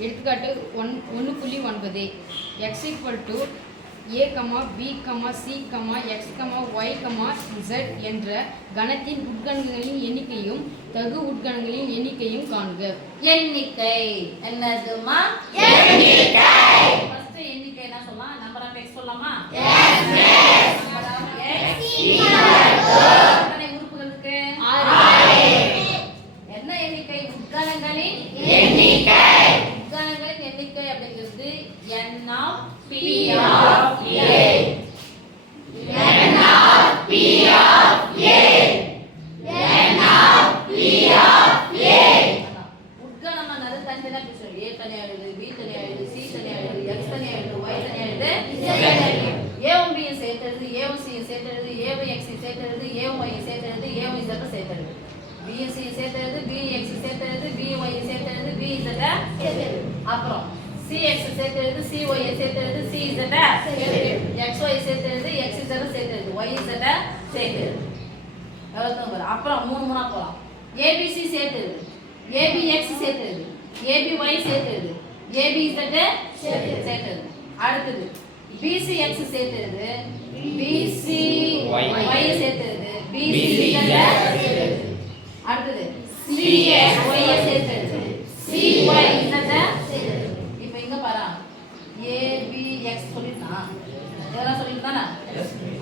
எடுத்துக்காட்டு 1.9 x = a, b, c, x, y, z என்ற கணத்தின் உட்கணங்களின் எண்ணிக்கையும் தகு உட்கணங்களின் எண்ணிக்கையும் காண்க. எண்ணிக்கை என்னதுமா? எண்ணிக்கை. ஃபர்ஸ்ட் எண்ணிக்கை என்ன சொல்லலாம்? நம்பர் ஆஃப் x சொல்லலாமா? Yes yes. Number of x எத்தனை உறுப்புகள் இருக்கு? 6. என்ன எண்ணிக்கை? உட்கணங்களின் எண்ணிக்கை. உட்கணங்களின் எண்ணிக்கை அப்படிங்கிறது n of p of a. n of p of a. n of p of a. உட்கணம்னால தனித்தனியா பிரிச்சோம். a தனியா எழுது, b தனியா எழுது, c தனியா எழுது, x தனியா எழுது, y தனியா எழுது, z தனியா எழுது. a உம் b யும் சேர்த்து எழுது, a உம் c யும் சேர்த்து எழுது, a உம் x யும் சேர்த்து எழுது, a உம் y யும் சேர்த்து எழுது, a உம் z யும் சேர்த்து எழுது. b உம் c யும் சேர்த்து எழுது, b x யும் சேர்த்து எழுது, b y யும் சேர்த்து எழுது, b z சேர்த்து எழுது. அப்புறம் cx சேர்த்து எழுது, cy சேர்த்து எழுது, cz சேர்த்து எழுது, xy சேர்த்து எழுது, xz சேர்த்து எழுது, yz சேர்த்து எழுது. எவ்வளவு வரும்? அப்புறம் மூணு மூணா போலாம். abc சேர்த்து எழுது, abx சேர்த்து எழுது, aby சேர்த்து எழுது, abz சேர்த்து எழுது. அடுத்து bcx சேர்த்து எழுது, bcy சேர்த்து எழுது, bcz சேர்த்து எழுது. அடுத்து cxy சேர்த்து எழுது, cyz சேர்த்து எழுது. இப்போ இங்க பாரு, abx சொல்லிட்டா இதெல்லாம் சொல்லிட்டு தானே.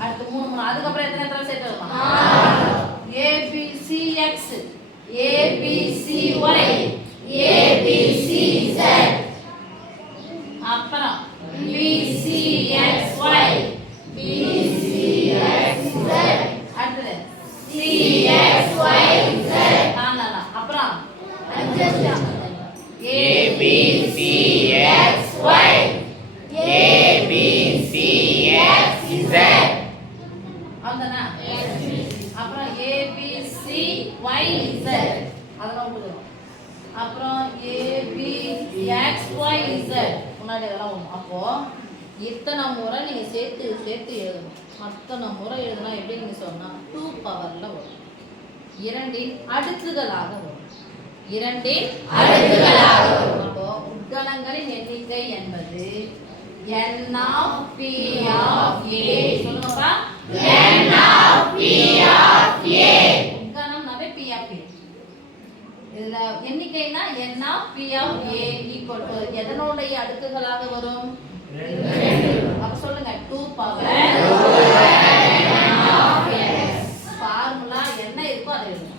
அடுத்து மூணு மூணு. அதுக்கப்புறம் எத்தனை எத்தனை சேர்த்து எழுதலாம்? abcx, abcy, abcz. அப்புறம் bcxy, bcxz. அடுத்து cxyz. அப்புறம் abcxy, abcxz. அவ்வளவுதானா? அப்புறம் abcyz அதெல்லாம் போடுவோம். அப்புறம் abxyz முன்னாடி அதெல்லாம் வரும். அப்போ இத்தனை முறை நீங்க சேர்த்து சேர்த்து எழுதணும். அத்தனை முறை எழுதுனா எப்படி நீங்க சொன்னா 2 பவர்ல வரும். இரண்டின் அடுக்குகளாக வரும். இரண்டின் அடுக்குகளாக வரும். அப்போ உட்கணங்களின் எண்ணிக்கை என்பது n of p of a. சொல்லுங்கப்பா. n of p of a. உட்கணம்னாவே p of a. இதுல எண்ணிக்கைனா n of p of a equal to எதனுடைய அடுக்குகளாக வரும்? 2. அப்ப சொல்லுங்க 2 power n of x. Formula என்ன இருக்கோ அதை எழுதுங்க.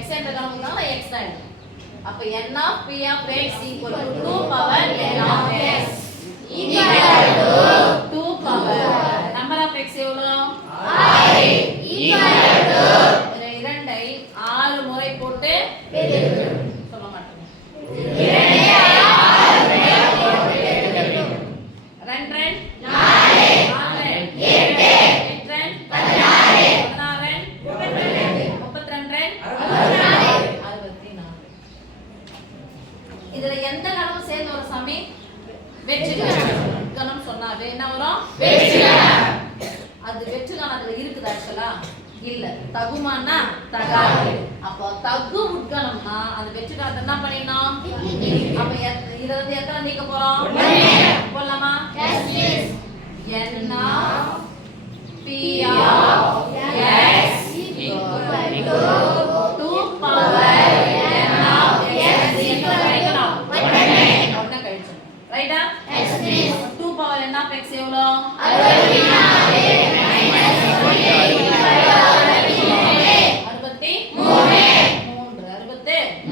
x என்ற கணக்குனால x தான் எழுதுங்க. அப்ப n of p of x equal to 2 power n of x equal to 2 power number of x எவ்வளவு? 6 equal to இரண்டை 6 முறை போட்டு பெருக்கணும். சொல்ல மாட்டேன். இரண்டை 6 முறை போட்டு பெருக்கணும். 2 2 4 4 8 8 16 16 32 32 64. இதுல எந்த கணம் சேர்ந்து வரும் சாமி? வெற்று கணம் சொன்னாவே என்ன வரும்? வெற்று கணம். அது வெற்று கணத்துல இருக்குது ஆக்சுவலா இல்ல. தகுமானா தகாது. அப்போ தகு உட்கணம்னா அந்த வெற்று கணத்தை என்ன பண்ணிடணும்? அப்ப இத வந்து எத்தனை நீக்க போறோம்? போடலாமா? n of p of x equal to 2 power n of x equal to 1 கழிச்சு. ரைட்டா? 2 power n of x எவ்வளவு? 64 minus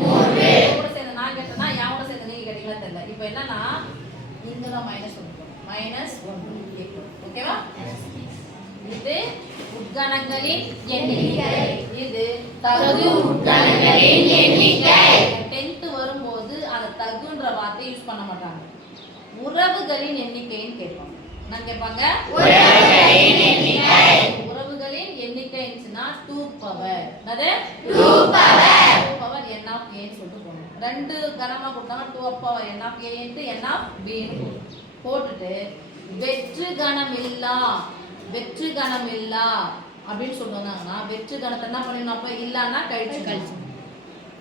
48 கூட சேர்ந்து நான் கேட்டேன்னா யா கூட சேர்ந்து நீங்க கேட்டீங்களா தெரியல. இப்போ என்னன்னா இங்க தான் மைனஸ் 1 மைனஸ் 1 ஓகேவா? இது உட்கணங்களின் எண்ணிக்கை. இது தகு உட்கணங்களின் எண்ணிக்கை. 10th வரும்போது அந்த தகுன்ற வார்த்தை யூஸ் பண்ண மாட்டாங்க. உறவுகளின் எண்ணிக்கைன்னு கேட்பாங்க. என்ன கேட்பாங்க? உறவுகளின் எண்ணிக்கை. உறவுகளின் எண்ணிக்கை இருந்துச்சுன்னா 2 பவர். என்னது? 2 power. 2 power n of a ன்னு சொல்லிட்டு போடணும். ரெண்டு கணமா கொடுத்தாங்க 2 power n of a into n of b ன்னு போட்டுட்டு வெற்று கணம் இல்லா அப்படின்னு சொல்றாங்கன்னா வெற்று கணத்தை என்ன பண்ணணும்? அப்ப இல்லன்னா கழிச்சு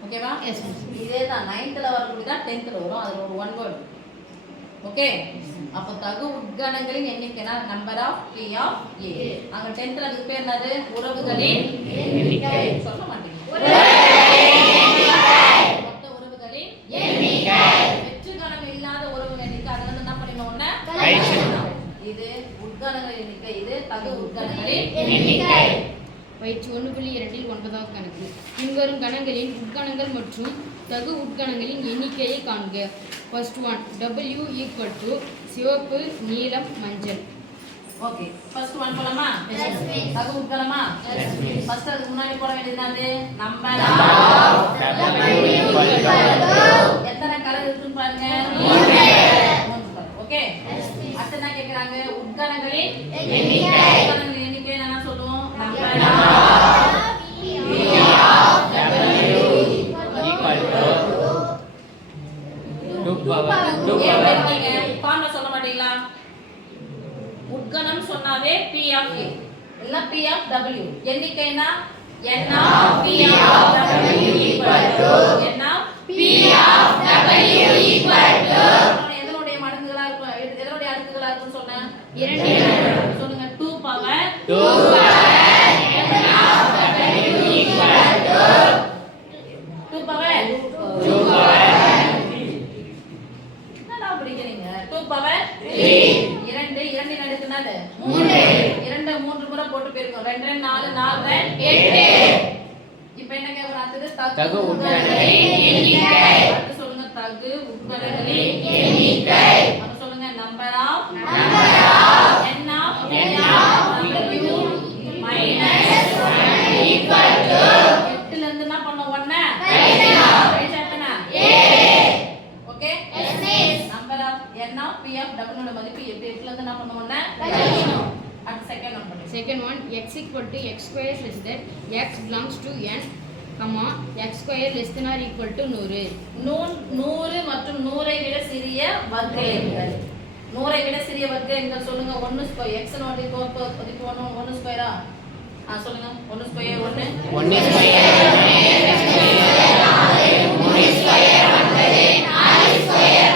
ஓகேவா? Yes, miss. இதே தான் 9th வரக்கூடியதா 10th வரும். அது ஒரு ஒன் வேர்ட். ஓகே? அப்ப தகு உட்கணங்களின் எண்ணிக்கைனா number of P of A. அங்க 10th அதுக்கு பேர் என்னது? உறவுகளின் எண்ணிக்கை. சொல்ல மாட்டீங்க. மொத்த உறவுகளின் எண்ணிக்கை. வெற்று கணம் இல்லாத உறவு எண்ணிக்கை. அதுல இருந்து என்ன பண்ணிடணும் ஒண்ணு? கழிச்சிடணும். இது உட்கணங்களின் எண்ணிக்கை. இது தகு உட்கணங்களின் எண்ணிக்கை. பயிற்சி 1.2 9வது கணக்கு. பின்வரும் கணங்களின் உட்கணங்கள் மற்றும் தகு உட்கணங்களின் எண்ணிக்கையை காண்க. ஃபர்ஸ்ட் ஒன் W = சிவப்பு, நீலம், மஞ்சள். ஓகே, ஃபர்ஸ்ட் ஒன் போலாமா? Yes miss. தகு உட்கணமா? Yes miss. ஃபர்ஸ்ட் அதுக்கு முன்னாடி போட வேண்டியது என்னது? நம்பர் ஆஃப் எத்தனை கலர் இருக்குன்னு பாருங்க. 3. ஓகே, அடுத்து என்ன கேக்குறாங்க? உட்கணங்களின் எண்ணிக்கை. உட்கணங்களின் எண்ணிக்கை என்ன சொல்லுவோம்? நம்பர் ஆஃப் ஃபார்முலா சொல்ல மாட்டீங்களா? உட்கணம் சொன்னாவே P of A இல்ல P of W. எண்ணிக்கைனா N of P of W equal to N of P of W equal to எதனுடைய மடங்குகளா இருக்கும்? எதனுடைய அடுக்குகளா இருக்குன்னு சொன்னேன்? 2. சொல்லுங்க. 2 power N of W equal to 2 power என்னடா படிக்கிறீங்க? 2 பவர் 3. 2 2 அடுக்கு என்னது? 3. 2 3 முறை போட்டு பெருக்கும். 2 2 4 4 8. இப்போ என்ன கேக்குறாங்க? தகு உட்கணங்களின் எண்ணிக்கை. அடுத்து சொல்லுங்க. தகு உட்கணங்களின் எண்ணிக்கை. அப்ப சொல்லுங்க. Number of N of W minus 1 equal to 8 ல இருந்து என்ன பண்ணோம்? 1 கழிச்சோம். கழிச்சா எத்தனை? 8. Okay? Yes miss. Number of N of P of W னோட மதிப்பு 8 ல இருந்து என்ன பண்ணுவோம்? 1 கழிச்சோம். அடுத்து செகண்ட் ஒன் பண்ணுங்க. Second one, x = x² such that x belongs to n, x² ≤ 100. 100 மற்றும் 100 ஐ விட சிறிய வர்க்க எண்கள். 100 ஐ விட சிறிய வர்க்க எண்கள் சொல்லுங்க. 1 ஸ்கொயர் x னோட மதிப்பு 1 ஸ்கொயரா? சொல்லுங்க. 1 square 1 1 square 3 square 9 4 square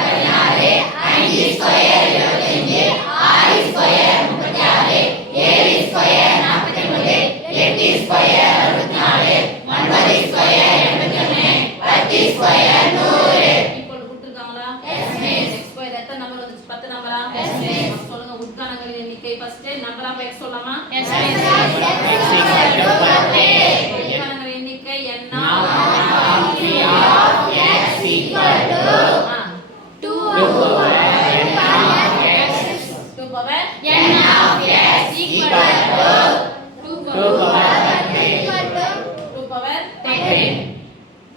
16 5 square 25 6 square 36 7 square 49 8 square 64 9 square 81 10 square 100. இப்போ கொடுத்திருக்காங்களா? Yes miss. x ஸ்கொயர் எத்தனை நம்பர் வந்துச்சு? 10 நம்பரா? Yes miss. சொல்லுங்க. உட்கணங்களின் எண்ணிக்கை. ஃபர்ஸ்ட் நம்பர் ஆஃப் x சொல்லலாமா? Yes miss. உட்கணங்களின் எண்ணிக்கை N of P of x equal to 2 power N of x 2 power N of x equal to 2 power 2 power 10.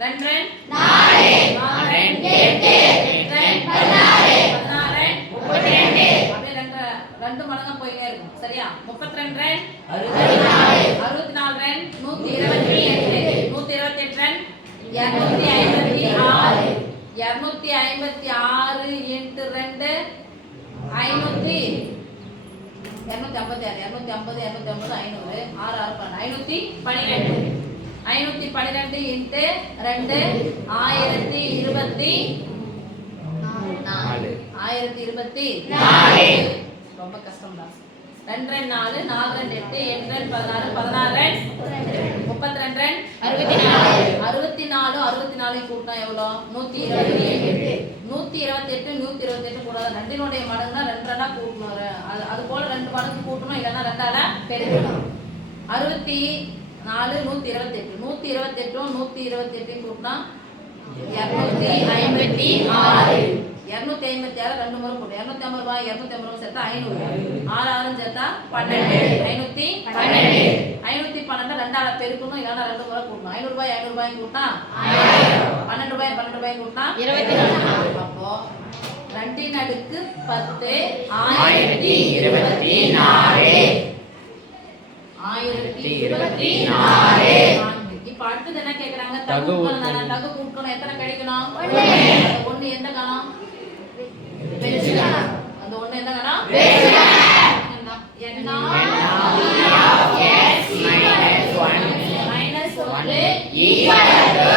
2 4 4 8 8 16 16 32. அப்படியே ரெண்டு மடங்கா போயிட்டே இருக்கும். சரியா? 32 64 64 128 128 256 256 into 2 500 256 250 250 500 6 6 512 512 into 2 1024 ரொம்ப கஷ்டம் தான். 2 4 4 8 8 16 16 32 64 64 கூட்டினா எவ்வளோ? 128 128 128 கூடாது. ரெண்டினுடைய மடங்குனா 2 ரெண்டா கூட்டணும். அது போல 2 மடங்கு கூட்டணும். இல்லைன்னா 2ஆல பெருக்கணும். 64 128 128 128 கூட்டினா 256 256 ரெண்டு முறை போட்டு 250 ரூபாய் 250 சேர்த்தா 500 6 6 சேர்த்தா 12 512 512 ரெண்டால பெருக்கணும். இல்லைன்னா 2 முறை கூட்டணும். 500 ரூபாய் 500 ரூபாய் கூட்டினா 12 ரூபாய் 12 ரூபாய் கூட்டினா 24. அப்போ 2 ன் அடுக்கு 10 1024. இப்போ அடுத்து என்ன கேக்குறாங்க? தகு உட்கணம். தகு உட்கணம் எத்தனை கிடைக்கணும்? 1 எந்த கணம்? வெற்று கணம். அந்த 1 எந்த கணம்? வெற்று கணம். N of x minus 1 equal to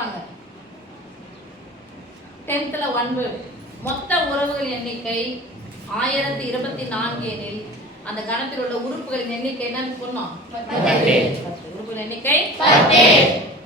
கேட்பாங்க 10th 1 மொத்த உறவுகள் எண்ணிக்கை 1024 எனில் அந்த கணத்தில் உள்ள உறுப்புகளின் எண்ணிக்கை என்னன்னு சொன்னோம் 10 உறுப்புகளின் எண்ணிக்கை 10